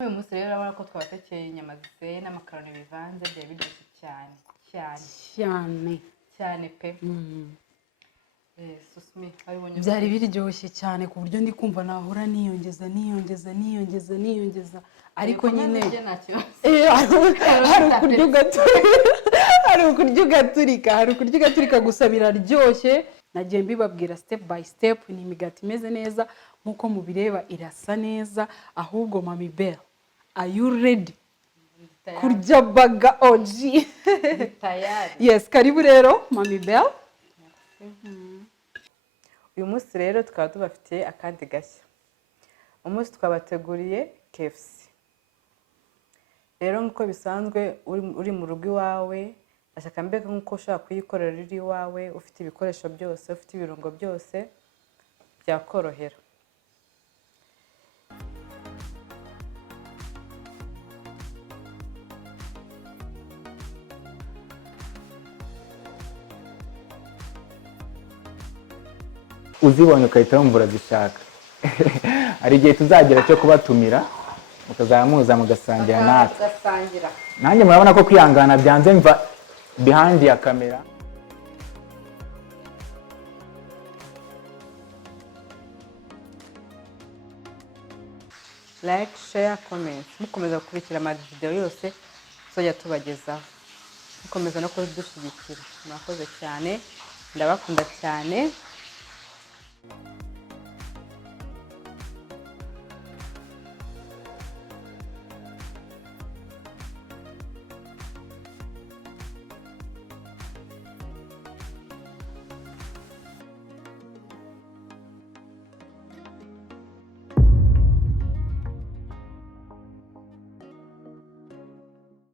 uyu munsi rero urabona ko twabatekeye inyama ziseye n'amakaroni bivanze byari biryoshye cyane cyane cyane cyane pe susmi byari biryoshye cyane ku buryo ndi kumva nahora niyongeza ariko nyine hari ukurya ugaturika gusa biraryoshye. Nagiye mbibabwira step by step, ni imigati imeze neza nk'uko mubireba, irasa neza. Ahubwo Mami Belle, are you ready kurya baga oji? Yes, karibu rero Mami Belle. Uyu munsi rero tukaba tubafitiye akandi gashya. Umunsi twabateguriye KFC. Rero nk'uko bisanzwe uri mu rugo iwawe, ashaka mbega nk'uko ushaka kuyikorera uri iwawe, ufite ibikoresho byose, ufite ibirungo byose, byakorohera. Uzibonye ukahita wumva urazishaka. Hari igihe tuzagera cyo kubatumira mukazamuza mugasangira natwe. Nanjye murabona ko kwihangana byanze mva behind ya kamera. Like, share, comment. Mukomeza gukurikira ama video yose tuzajya tubagezaho. Mukomeza no kudushyigikira. Murakoze cyane. Ndabakunda cyane.